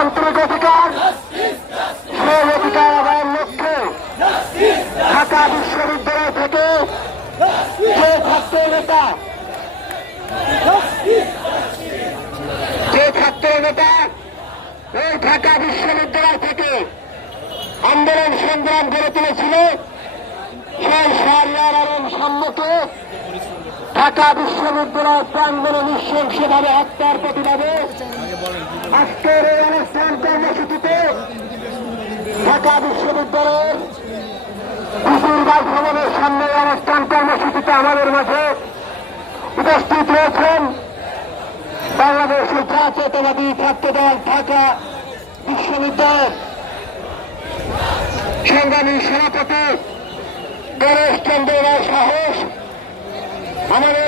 গণতান্ত্রিক অধিকার, সেই অধিকার আদায়ের লক্ষ্যে ঢাকা বিশ্ববিদ্যালয় থেকে যে ছাত্র নেতা ওই ঢাকা বিশ্ববিদ্যালয় থেকে আন্দোলন সংগ্রাম গড়ে তুলেছিল, সেই শাহরিয়ার আলম সাম্যকে ঢাকা বিশ্ববিদ্যালয় প্রাঙ্গণে নৃশংসভাবে হত্যার প্রতিবাদে আজকের এই অনুষ্ঠান কর্মসূচিতে ঢাকা বিশ্ববিদ্যালয়ের কিশোরগঞ্জ ভবনের সামনে অনুষ্ঠান কর্মসূচিতে আমাদের মাঝে উপস্থিত রয়েছেন বাংলাদেশের জাতীয়তাবাদী ছাত্রদল ঢাকা বিশ্ববিদ্যালয়ের সংগ্রামী সভাপতি গণেশ চন্দ্র রায় সাহস, আমাদের